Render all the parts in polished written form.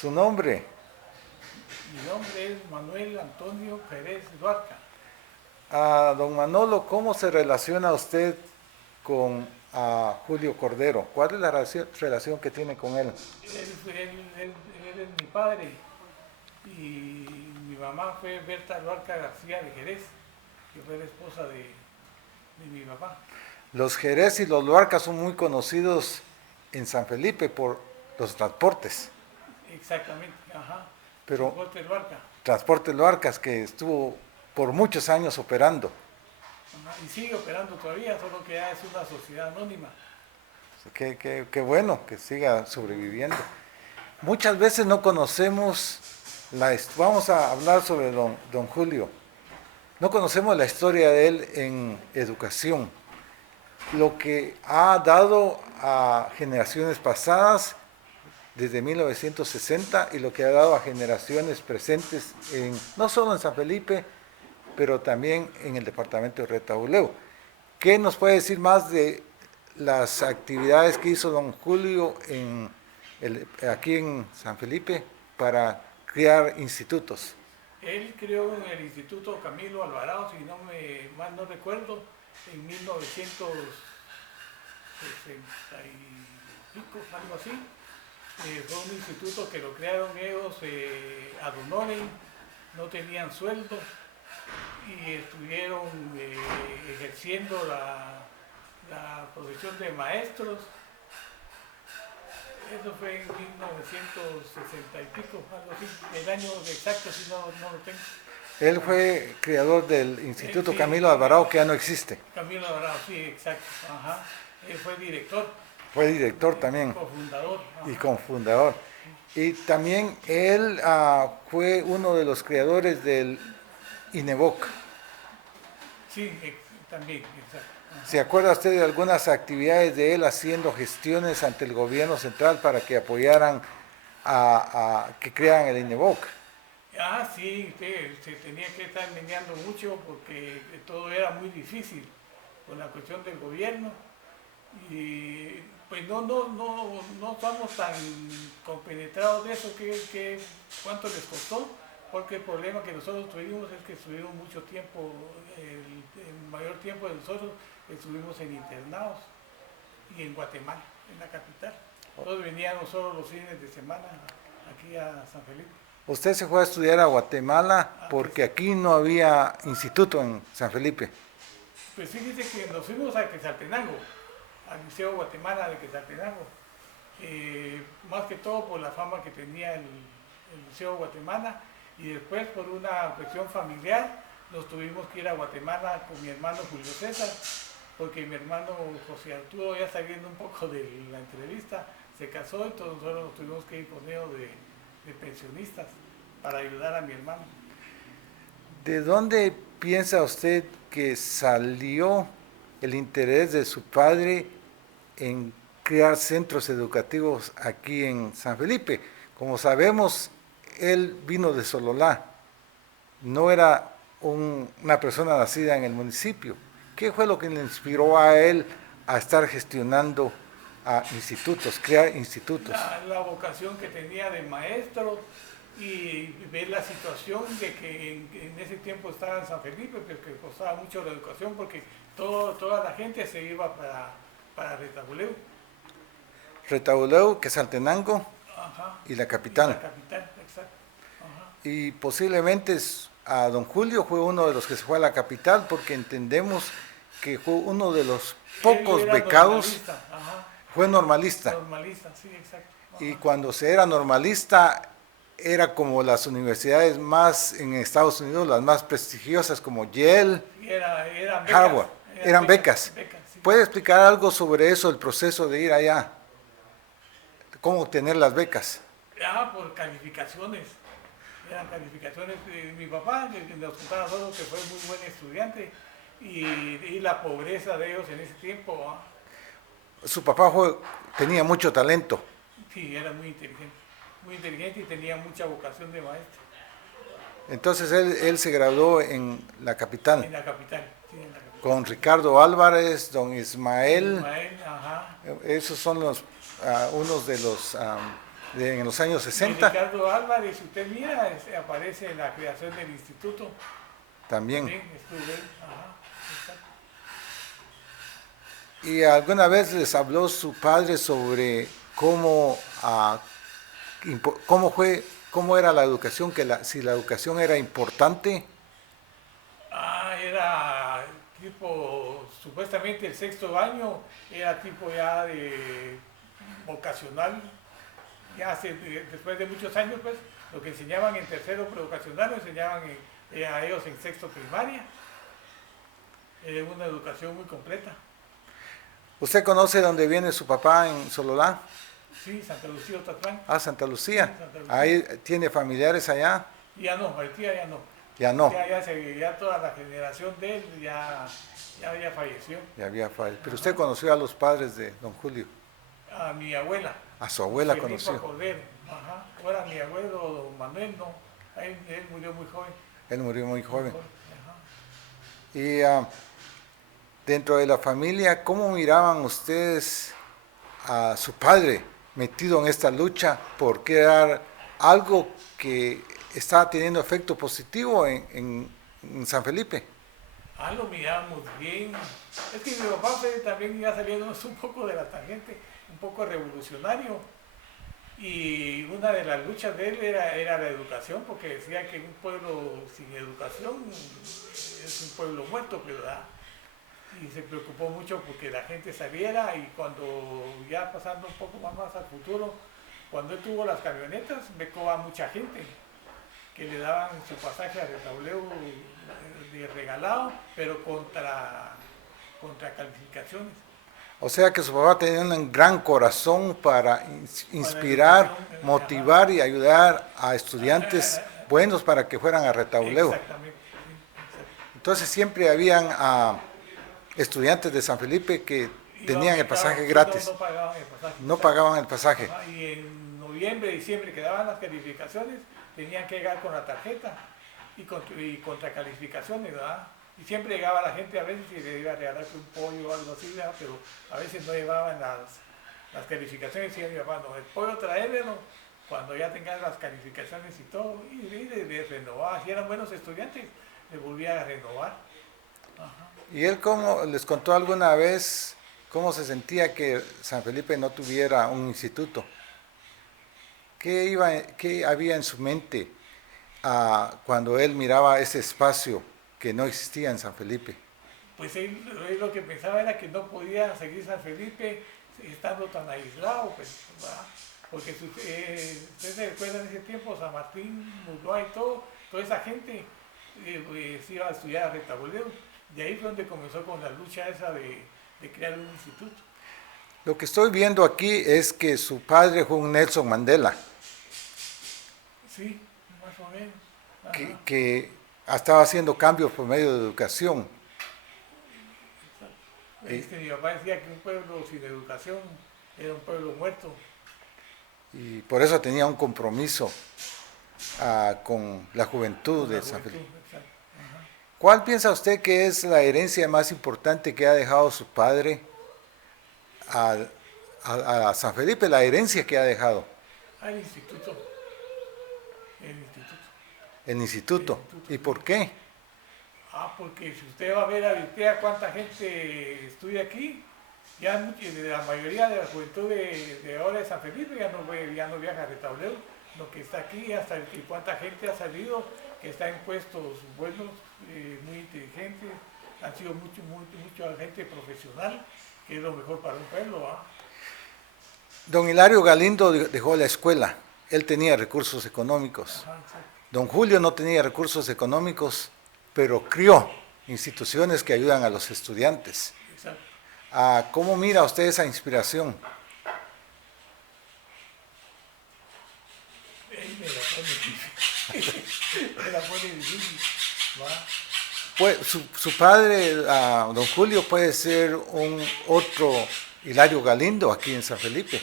Su nombre. Mi nombre es Manuel Antonio Jerez Duarca. Don Manolo, ¿cómo se relaciona usted con Julio Cordero? ¿Cuál es la relación que tiene con él? Él es mi padre y mi mamá fue Berta Duarca García de Jerez, que fue la esposa de mi papá. Los Jerez y los Luarcas son muy conocidos en San Felipe por los transportes, Exactamente, ajá. pero Transporte Duarca. Transporte Luarcas que estuvo por muchos años operando. Ajá. Y sigue operando todavía, solo que ya es una sociedad anónima. Qué bueno que siga sobreviviendo. Muchas veces no conocemos vamos a hablar sobre don Julio. No conocemos la historia de él en educación, lo que ha dado a generaciones pasadas desde 1960 y lo que ha dado a generaciones presentes no solo en San Felipe, pero también en el departamento de Retauleu. ¿Qué nos puede decir más de las actividades que hizo don Julio aquí en San Felipe para crear institutos? Él creó en el Instituto Camilo Alvarado, si mal no recuerdo, en 1960 y pico, algo así. Fue un instituto que lo crearon ellos ad honorem, no tenían sueldo y estuvieron ejerciendo la profesión de maestros. Eso fue en 1960 y pico, algo así. El año exacto si no lo tengo. Él fue creador del Instituto Sí, Camilo Alvarado, que ya no existe. Camilo Alvarado, sí, exacto. Ajá. Él fue director. Fue director también Cofundador. y cofundador. Y también él fue uno de los creadores del INEVOC. Sí, también, exacto. Ajá. ¿Se acuerda usted de algunas actividades de él haciendo gestiones ante el gobierno central para que apoyaran que crearan el INEVOC? Sí, se tenía que estar meneando mucho porque todo era muy difícil con la cuestión del gobierno y pues no estamos tan compenetrados de eso cuánto les costó, porque el problema que nosotros tuvimos es que estuvimos mucho tiempo, el mayor tiempo de nosotros estuvimos en internados y en Guatemala, en la capital. Entonces veníamos solo los fines de semana aquí a San Felipe. Usted se fue a estudiar a Guatemala porque aquí no había instituto en San Felipe. Pues fíjese que nos fuimos a Quetzaltenango, al Liceo Guatemala de Quetzaltenango, más que todo por la fama que tenía el Liceo Guatemala, y después por una cuestión familiar nos tuvimos que ir a Guatemala con mi hermano Julio César, porque mi hermano José Arturo, ya saliendo un poco de la entrevista, se casó y todos nosotros nos tuvimos que ir con ellos de pensionistas para ayudar a mi hermano. ¿De dónde piensa usted que salió el interés de su padre en crear centros educativos aquí en San Felipe? Como sabemos, él vino de Sololá, no era una persona nacida en el municipio. ¿Qué fue lo que le inspiró a él a estar gestionando institutos, crear institutos? La vocación que tenía de maestro y ver la situación de que en ese tiempo estaba en San Felipe, pero que costaba mucho la educación porque toda la gente se iba para Retauleu. Retauleu, Quetzaltenango y la capital. Y la capital, exacto. Ajá. Y posiblemente a don Julio fue uno de los que se fue a la capital porque entendemos que fue uno de los pocos becados. Fue normalista. Normalista, sí, exacto. Ajá. Y cuando se era normalista era como las universidades más en Estados Unidos, las más prestigiosas como Yale, eran becas, Harvard, eran becas. Sí. ¿Puede explicar algo sobre eso, el proceso de ir allá? ¿Cómo obtener las becas? Por calificaciones. Eran calificaciones. Mi papá, que nos contaba solo que fue muy buen estudiante, y la pobreza de ellos en ese tiempo. Su papá tenía mucho talento. Sí, era muy inteligente y tenía mucha vocación de maestro. Entonces él se graduó en la capital. En la capital, sí, en la capital. Con Ricardo Álvarez, don Ismael. Ajá. Esos son unos de los en los años Y 60 Ricardo Álvarez, si usted mira, aparece en la creación del instituto. también. Estuve, ajá, exacto. ¿Y alguna vez les habló su padre sobre cómo, cómo era la educación, si la educación era importante? Era tipo, supuestamente el sexto año era tipo ya de vocacional, ya después de muchos años, pues, lo que enseñaban en tercero prevocacional lo enseñaban a ellos en sexto primaria. Una educación muy completa. ¿Usted conoce dónde viene su papá en Sololá? Sí, Santa Lucía, Otatlán. Santa Lucía. Sí, Santa Lucía. Ahí tiene familiares allá. Ya no, Maitía ya no. Ya no. Ya toda la generación de él ya falleció. Ya había fallecido. Pero usted conoció a los padres de don Julio. A mi abuela. A su abuela Felipa conoció. Cordero. Ajá. Ahora mi abuelo, don Manuel, no. Él murió muy joven. Él murió muy joven. Ajá. Y dentro de la familia, ¿cómo miraban ustedes a su padre metido en esta lucha por crear algo que estaba teniendo efecto positivo en San Felipe? Lo miramos bien. Es que mi papá también ya saliéndonos un poco de la tangente, un poco revolucionario. Y una de las luchas de él era la educación, porque decía que un pueblo sin educación es un pueblo muerto, ¿verdad? Y se preocupó mucho porque la gente saliera, y cuando ya pasando un poco más al futuro, cuando él tuvo las camionetas, becó a mucha gente que le daban su pasaje a Retauleu de regalado, pero contra calificaciones. O sea que su papá tenía un gran corazón para inspirar, motivar y ayudar a estudiantes buenos para que fueran a Retauleu. Exactamente. Sí, exacto. Entonces siempre habían estudiantes de San Felipe que tenían el pasaje gratis. No pagaban el pasaje. No pagaban el pasaje. Ajá, y en noviembre, diciembre que daban las calificaciones, tenían que llegar con la tarjeta y contra calificaciones, ¿verdad? Y siempre llegaba la gente a veces y le iba a regalarse un pollo o algo así, ¿verdad? Pero a veces no llevaban las calificaciones, y decía mi papá, no, el pollo traérmelo cuando ya tengan las calificaciones y todo, y les renovaba. Si eran buenos estudiantes, les volvía a renovar. Ajá. ¿Y él cómo les contó alguna vez cómo se sentía que San Felipe no tuviera un instituto? ¿Qué había en su mente cuando él miraba ese espacio que no existía en San Felipe? Pues él lo que pensaba era que no podía seguir San Felipe estando tan aislado, pues, ¿verdad? Porque si usted se recuerda en ese tiempo, San Martín, Mulloa y toda esa gente se iba a estudiar a Retauleu. De ahí fue donde comenzó con la lucha esa de crear un instituto. Lo que estoy viendo aquí es que su padre fue un Nelson Mandela, Sí, más o menos. que estaba haciendo cambios por medio de educación. Es que mi papá decía que un pueblo sin educación era un pueblo muerto. Y por eso tenía un compromiso con la juventud de San Felipe. Exacto. Ajá. ¿Cuál piensa usted que es la herencia más importante que ha dejado su padre a San Felipe, la herencia que ha dejado? El instituto. El instituto. El instituto. ¿Y por qué? Porque si usted va a ver ahorita cuánta gente estudia aquí, ya la mayoría de la juventud de ahora de San Felipe ya no viaja a Retauleu. Lo que está aquí, hasta cuánta gente ha salido, que está en puestos buenos, muy inteligentes, han sido mucha gente profesional, que es lo mejor para un pueblo. Don Hilario Galindo dejó la escuela, él tenía recursos económicos. Ajá, Don Julio no tenía recursos económicos, pero crió instituciones que ayudan a los estudiantes. exacto. ¿Cómo mira usted esa inspiración? Me la pone difícil. ¿Va? Pues, su padre, don Julio, puede ser otro Hilario Galindo aquí en San Felipe.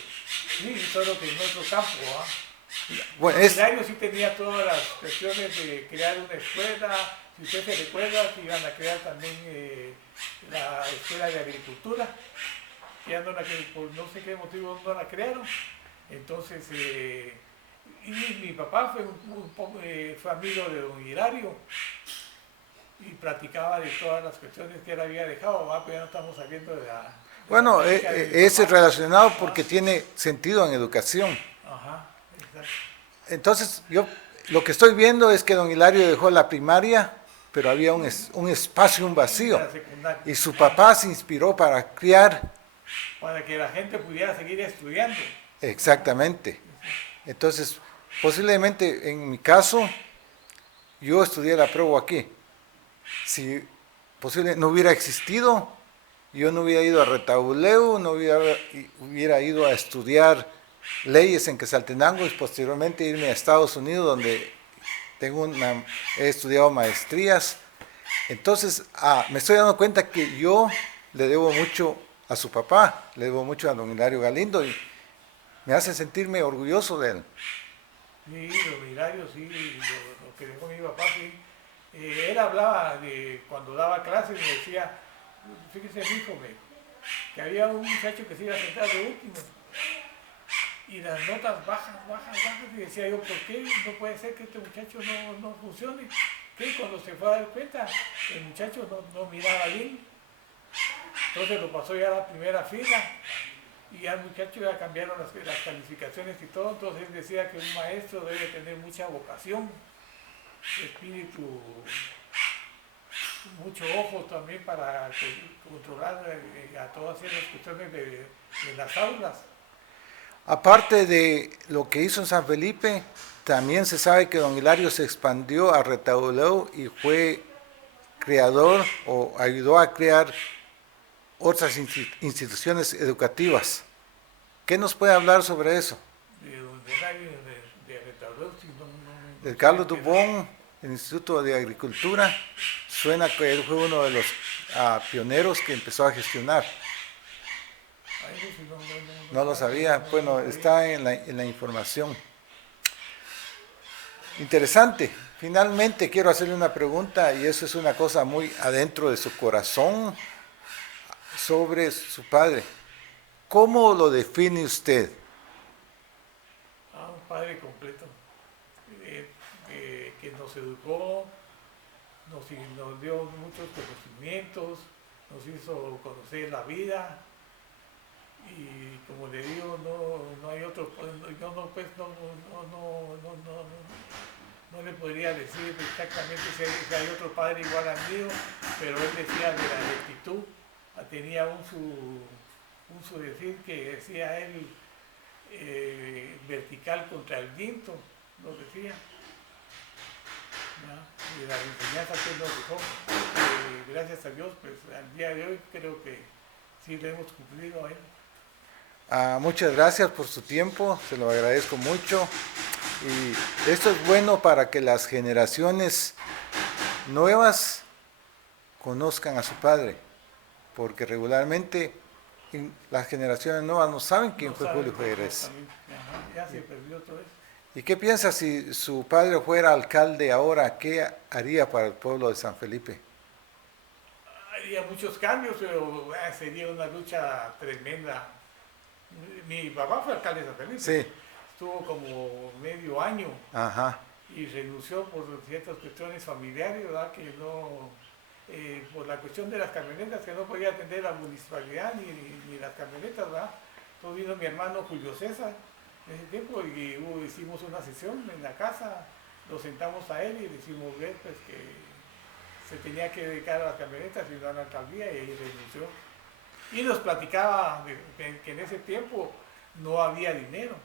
Sí, solo que en otro campo. Bueno, Hilario sí tenía todas las cuestiones de crear una escuela. Si usted se recuerda, que iban a crear también la escuela de agricultura. Ya no por no sé qué motivo no la crearon. Entonces, y mi papá fue fue amigo de don Hilario y platicaba de todas las cuestiones que él había dejado, ¿va? Pero ya no estamos saliendo de Bueno, plática de mi es papá. relacionado ¿Va? porque tiene sentido en educación. Ajá, exacto. Entonces, yo lo que estoy viendo es que don Hilario dejó la primaria, pero había un espacio, un vacío. La secundaria. Y su papá se inspiró para criar Para que la gente pudiera seguir estudiando. exactamente. Entonces, posiblemente en mi caso, yo estudié la prueba aquí. Si no hubiera existido, yo no hubiera ido a Retauleu, no hubiera ido a estudiar leyes en Quetzaltenango y posteriormente irme a Estados Unidos, donde he estudiado maestrías. Entonces, me estoy dando cuenta que yo le debo mucho a su papá, le debo mucho a don Hilario Galindo y me hace sentirme orgulloso de él. Sí, don Hilario, sí, lo que dejó mi papá, sí. Él hablaba de cuando daba clases, me decía, fíjese, hijo, que había un muchacho que se iba a sentar de último y las notas bajas, y decía yo, ¿por qué no puede ser que este muchacho no funcione? Que cuando se fue a dar cuenta, el muchacho no miraba bien, entonces lo pasó ya a la primera fila y al muchacho ya cambiaron las calificaciones y todo, entonces él decía que un maestro debe tener mucha vocación, espíritu, mucho ojo también para controlar a todas esas cuestiones de las aulas. Aparte de lo que hizo en San Felipe, también se sabe que don Hilario se expandió a Retauleu y fue creador o ayudó a crear otras instituciones educativas. ¿Qué nos puede hablar sobre eso? De donde era de Retauleu, si Del Carlos Dubón, el Instituto de Agricultura, suena que él fue uno de los pioneros que empezó a gestionar. No lo sabía, bueno, está en la información. Interesante. Finalmente quiero hacerle una pregunta y eso es una cosa muy adentro de su corazón sobre su padre. ¿Cómo lo define usted? Un padre completo, que nos educó, nos dio muchos conocimientos, nos hizo conocer la vida y como le digo, no hay otro, yo no le podría decir exactamente si hay otro padre igual al mío, pero él decía de la rectitud, tenía un su decir que decía él, vertical contra el viento, lo decía. ¿No? Y la enseñanza que él nos dejó, gracias a Dios, pues al día de hoy creo que sí le hemos cumplido a él. Muchas gracias por su tiempo, se lo agradezco mucho. Y esto es bueno para que las generaciones nuevas conozcan a su padre, porque regularmente las generaciones nuevas no saben quién fue Julio Jerez. Ya se perdió todo eso. ¿Y qué piensa si su padre fuera alcalde ahora? ¿Qué haría para el pueblo de San Felipe? Haría muchos cambios, pero sería una lucha tremenda. Mi papá fue alcalde de San Felipe. Sí. Estuvo como medio año. Ajá. Y renunció por ciertas cuestiones familiares, ¿verdad? Que no, por la cuestión de las camionetas, que no podía atender la municipalidad ni las camionetas, ¿verdad? Entonces vino mi hermano Julio César en ese tiempo y hicimos una sesión en la casa, lo sentamos a él y le hicimos ver pues, que se tenía que dedicar a las camionetas y no a la alcaldía y ahí renunció. Y nos platicaba que en ese tiempo no había dinero,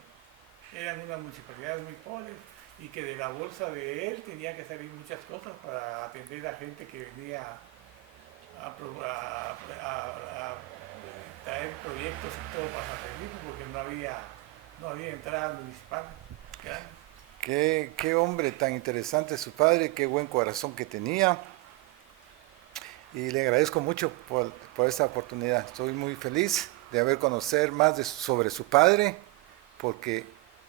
eran unas municipalidades muy pobres y que de la bolsa de él tenía que salir muchas cosas para atender a gente que venía a traer proyectos y todo para San Felipe porque no había entrada municipal. Qué hombre tan interesante su padre, qué buen corazón que tenía. Y le agradezco mucho por esta oportunidad. Estoy muy feliz de haber conocer más sobre su padre, porque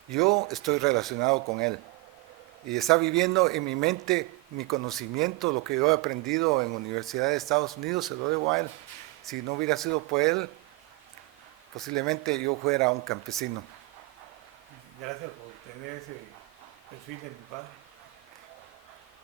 yo estoy relacionado con él. Y está viviendo en mi mente mi conocimiento, lo que yo he aprendido en la Universidad de Estados Unidos, se lo debo a él. Si no hubiera sido por él, posiblemente yo fuera un campesino. gracias por tener ese perfil de mi padre.